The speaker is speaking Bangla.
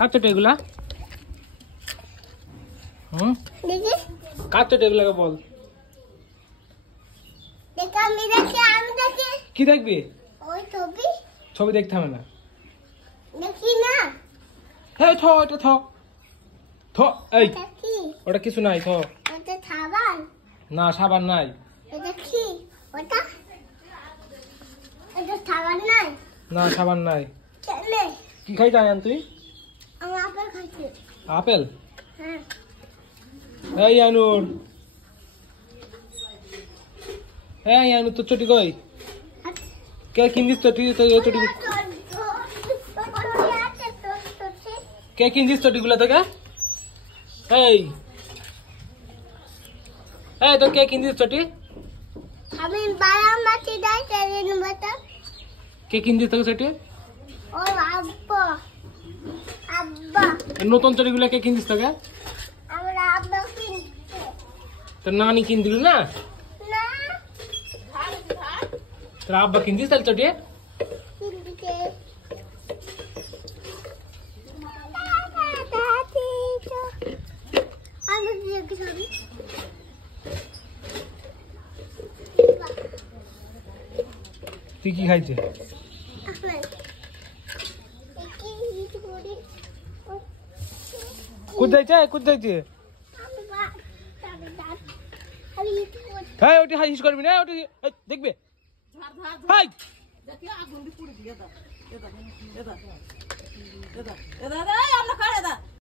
কাটতে এগুলা দেখি কাটতে এগুলাকে বল দেখি আমি দেখি কি দেখবি ওই ছবি দেখতে হবে না দেখি না হ্যাঁ এটা থ এই এটা কি ওটা কিছু নাই এটা সাবান না সাবান নাই এটা কি ওটা এটা সাবান নাই না সাবান নাই চলে কি খাই জানেন তুই আমি আপেল খাইছি আপেল হ্যাঁ এই আনুর তো চটি কই কে কিনছিস চটি কে কিনছিস চটিগুলো তোকে এই তো কে কিনছিস চটি আমি বাবা মাটি দাই তেরে নেবটা কে কিনছিস তোকে চটি ও আব্বা নতুন চটিগুলো কে কিনছিস তোকে আমরা আব্বা কিনছে তোর নানি কিন দিল না না তোর আব্বা কিনছিস তাহলে চটি কিনছে আমি কি খাবি তুই কি খাইছে কুদ যাইছে হ্যাঁ ওটি হাসিস করবি না ওটি দেখবে হাই